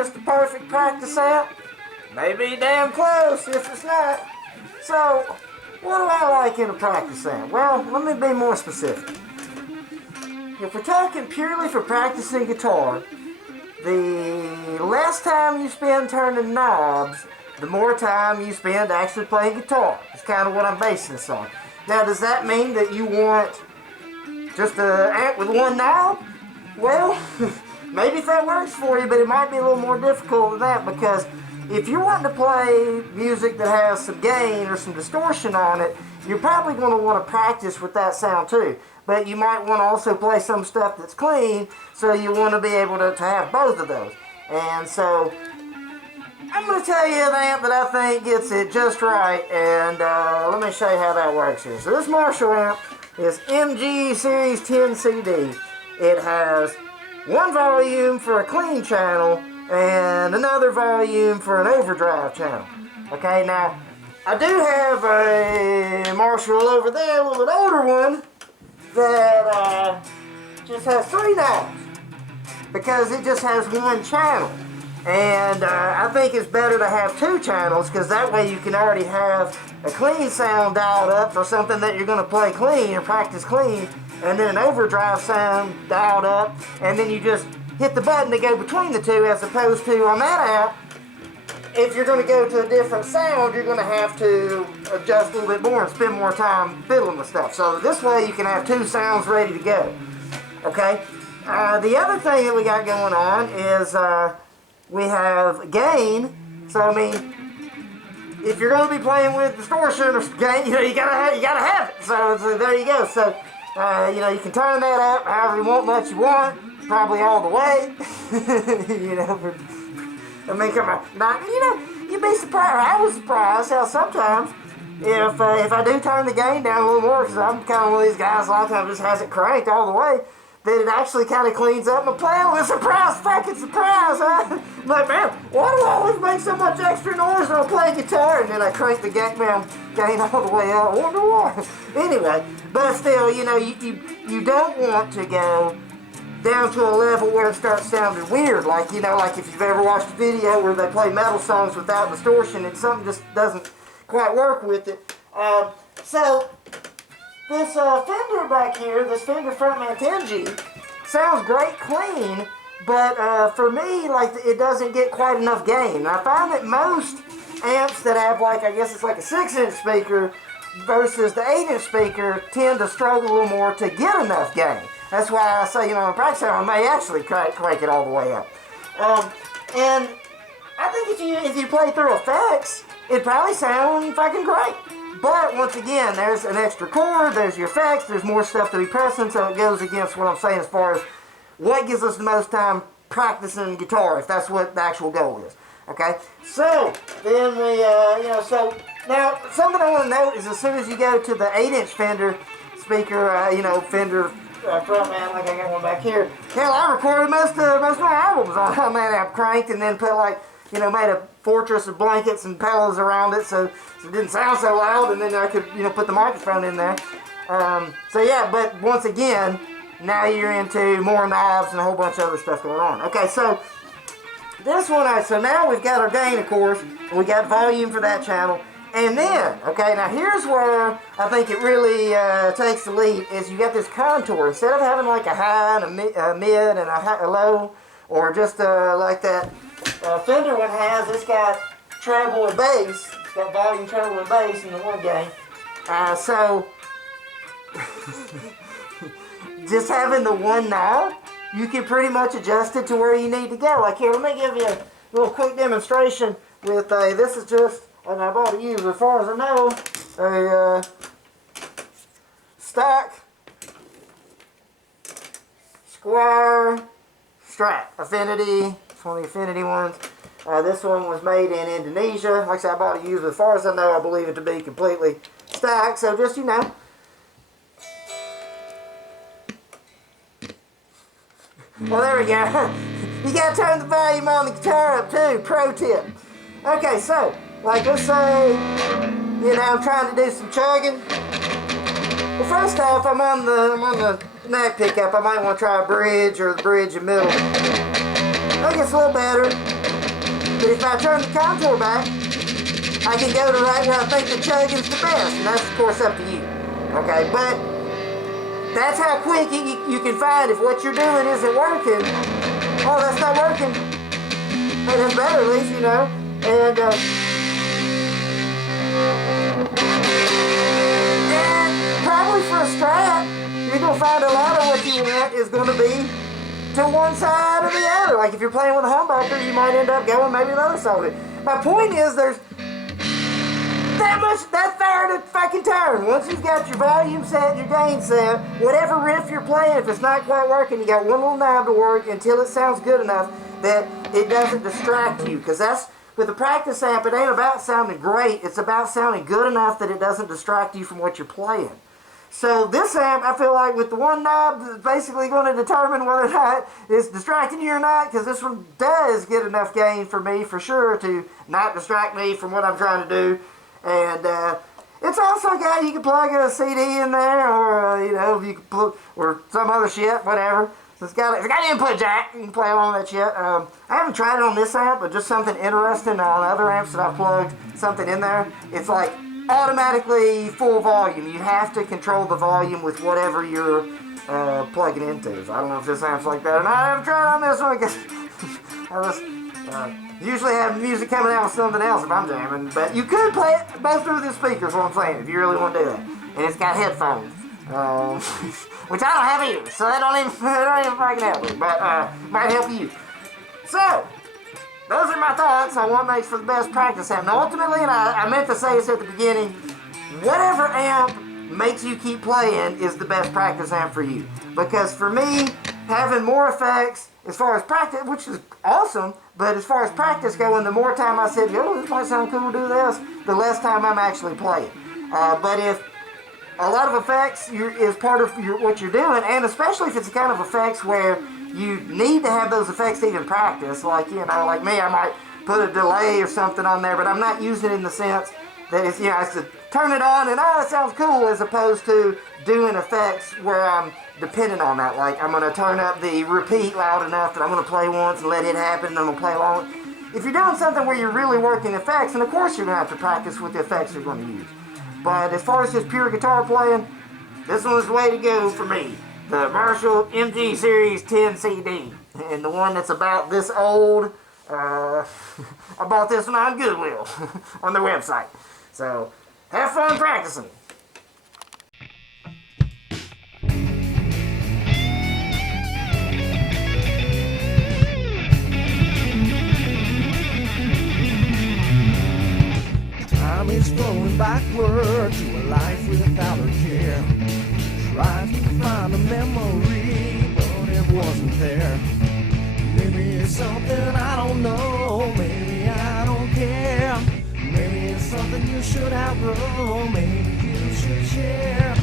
this the perfect practice amp? Maybe damn close if it's not. So, what do I like in a practice amp? Well, let me be more specific. If we're talking purely for practicing guitar, the less time you spend turning knobs, the more time you spend actually playing guitar. That's kind of what I'm basing this on. Now, does that mean that you want just an amp with one knob? Well, maybe if that works for you, but it might be a little more difficult than that, because if you're wanting to play music that has some gain or some distortion on it, you're probably going to want to practice with that sound too. But you might want to also play some stuff that's clean, so you want to be able to have both of those. And so, I'm going to tell you an amp that I think gets it just right, and let me show you how that works here. So this Marshall amp is MG Series 10 CD. It has one volume for a clean channel and another volume for an overdrive channel. Okay, now I do have a Marshall over there, a little bit older one, that just has 3 knobs because it just has one channel. And I think it's better to have 2 channels, because that way you can already have a clean sound dialed up for something that you're going to play clean or practice clean, and then an overdrive sound dialed up, and then you just hit the button to go between the two, as opposed to on that app, if you're going to go to a different sound, you're going to have to adjust a little bit more and spend more time fiddling with stuff. So this way you can have 2 sounds ready to go. Okay? The other thing that we got going on is we have gain. So I mean, if you're going to be playing with distortion or gain, you gotta have it. So there you go. So you can turn that up however you want, much you want, probably all the way. I mean, come on. You'd be surprised. I was surprised how sometimes if I do turn the gain down a little more, because I'm kind of one of these guys a lot of times just has it cranked all the way, that it actually kind of cleans up my playing. With surprise, fucking surprise, huh? I'm like, man, why do I always make so much extra noise when I play guitar? And then I crank the gain all the way out. I wonder why. Anyway, but still, you don't want to go down to a level where it starts sounding weird. Like if you've ever watched a video where they play metal songs without distortion and something just doesn't quite work with it. So, this Fender back here, this Fender Frontman 10G, sounds great clean, but for me, it doesn't get quite enough gain. I find that most amps that have I guess it's like a 6-inch speaker versus the 8-inch speaker tend to struggle a little more to get enough gain. That's why I say, in practice, I may actually crank it all the way up. And I think if you play through effects, it'd probably sound fucking great. But once again, there's an extra chord, there's your effects, there's more stuff to be pressing, so it goes against what I'm saying as far as what gives us the most time practicing guitar, if that's what the actual goal is. Okay? So, then so now something I want to note is as soon as you go to the 8-inch Fender speaker, Fender Frontman, like I got one back here. Hell, I recorded most of my albums on that amp cranked, and then put made a fortress of blankets and pillows around it so it didn't sound so loud, and then I could put the microphone in there. So yeah, but once again, now you're into more knobs and a whole bunch of other stuff going on. Okay, so this one, so now we've got our gain, of course, and we got volume for that channel. And then, okay, now here's where I think it really takes the lead, is you got this contour. Instead of having like a high and a mid and a low, or just like that Fender one has, it's got treble and bass. It's got volume, treble, and bass in the one gain. So, just having the one knob, you can pretty much adjust it to where you need to go. Like here, let me give you a little quick demonstration with this is just, and I've already used, as far as I know, a stock Squier Strat Affinity. It's one of the Affinity ones. This one was made in Indonesia. Like I said, I bought it used. As far as I know, I believe it to be completely stock. So just, Well, there we go. You gotta turn the volume on the guitar up too. Pro tip. Okay, so, let's say, I'm trying to do some chugging. Well, first off, I'm on the neck pickup. I might want to try a bridge or the bridge and middle. I think it's a little better. But if I turn the contour back, I can go to right where I think the chugging's the best, and that's of course up to you. Okay, but that's how quick you can find if what you're doing isn't working. Oh, that's not working. Hey, that's better at least, you know. And probably for a Strat, you're gonna find a lot of what you want is gonna be to one side or the other. Like if you're playing with a humbucker, you might end up going maybe the other side of it. My point is there's that far to fucking turn. Once you've got your volume set, your gain set, whatever riff you're playing, if it's not quite working, you got one little knob to work until it sounds good enough that it doesn't distract you. Because that's, with a practice amp, it ain't about sounding great, it's about sounding good enough that it doesn't distract you from what you're playing. So this amp, I feel like with the one knob, is basically going to determine whether or not it's distracting you or not, because this one does get enough gain for me, for sure, to not distract me from what I'm trying to do. And it's also got, you can plug a CD in there, or you know, you can plug, or some other shit, whatever. So it's got an input jack. You can play along that shit. I haven't tried it on this amp, but just something interesting on other amps that I've plugged something in there. It's like automatically full volume. You have to control the volume with whatever you're plugging into. So I don't know if this amp's like that or not. I haven't tried it on this one because I just usually have music coming out with something else if I'm jamming. But you could play it both through the speakers, what I'm saying, if you really want to do that. And it's got headphones. Which I don't have either, so that don't even fucking help me, but might help you. So, those are my thoughts on what makes for the best practice amp. Now, ultimately, and I meant to say this at the beginning, whatever amp makes you keep playing is the best practice amp for you. Because for me, having more effects, as far as practice, which is awesome, but as far as practice going, the more time I said, oh, this might sound cool to do this, the less time I'm actually playing. But if a lot of effects is part of what you're doing, and especially if it's the kind of effects where you need to have those effects to even practice. Like, you know, like me, I might put a delay or something on there, but I'm not using it in the sense that it's, you know, it's to turn it on and, oh, it sounds cool, as opposed to doing effects where I'm dependent on that. Like, I'm going to turn up the repeat loud enough that I'm going to play once and let it happen, and I'm going to play along. If you're doing something where you're really working effects, and of course you're going to have to practice with the effects you're going to use. But as far as just pure guitar playing, this one's the way to go for me. The Marshall MG Series 10 CD. And the one that's about this old, I bought this one on Goodwill, on their website. So, have fun practicing. Time is flowing backward to a life without a care. Trying to find a memory, but it wasn't there. Maybe it's something I don't know, maybe I don't care. Maybe it's something you should outgrow, maybe you should share.